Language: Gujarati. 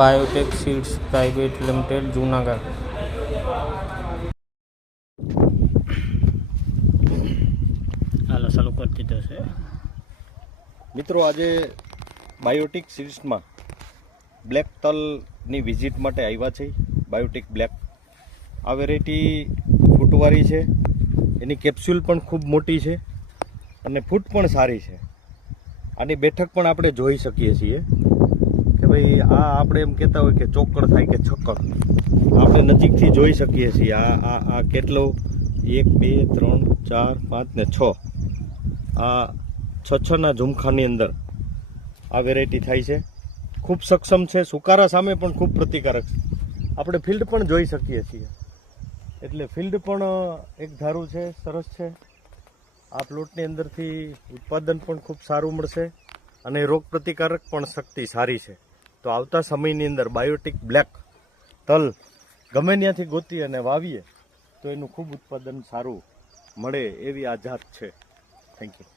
Biotech seeds private limited Junagadh. હાલો ચાલુ કરી દીધો છે. મિત્રો, આજે બાયોટેક સીડ્સમાં બ્લેક તલની વિઝિટ માટે આવ્યા છે. બાયોટેક બ્લેક આ વેરાયટી ફૂટવાળી છે. એની કેપ્સ્યુલ પણ ખૂબ મોટી છે અને ફૂટ પણ સારી છે. આની બેઠક પણ આપણે જોઈ શકીએ છીએ કે ભાઈ આ આપણે એમ કહેતા હોય કે ચોકડ થાય કે છક્કડ, આપણે નજીકથી જોઈ શકીએ છીએ. આ કેટલો 1 2 3 4 5 ને 6 આ 6 ઝુમખાની અંદર આ વેરાયટી થાય છે. ખૂબ સક્ષમ છે, સુકારા સામે પણ ખૂબ પ્રતિકારક છે. આપણે ફિલ્ડ પણ જોઈ શકીએ છીએ, એટલે ફિલ્ડ પણ એક ધારું છે, સરસ છે. આ પ્લોટની અંદરથી ઉત્પાદન પણ ખૂબ સારું મળશે અને રોગ પ્રતિકારક પણ શક્તિ સારી છે. તો આવતા સમયની અંદર બાયોટેક બ્લેક તલ ગમે ત્યાંથી ગોતીએ અને વાવીએ તો એનું ખૂબ ઉત્પાદન સારું મળે એવી આ જાત છે. Thank you.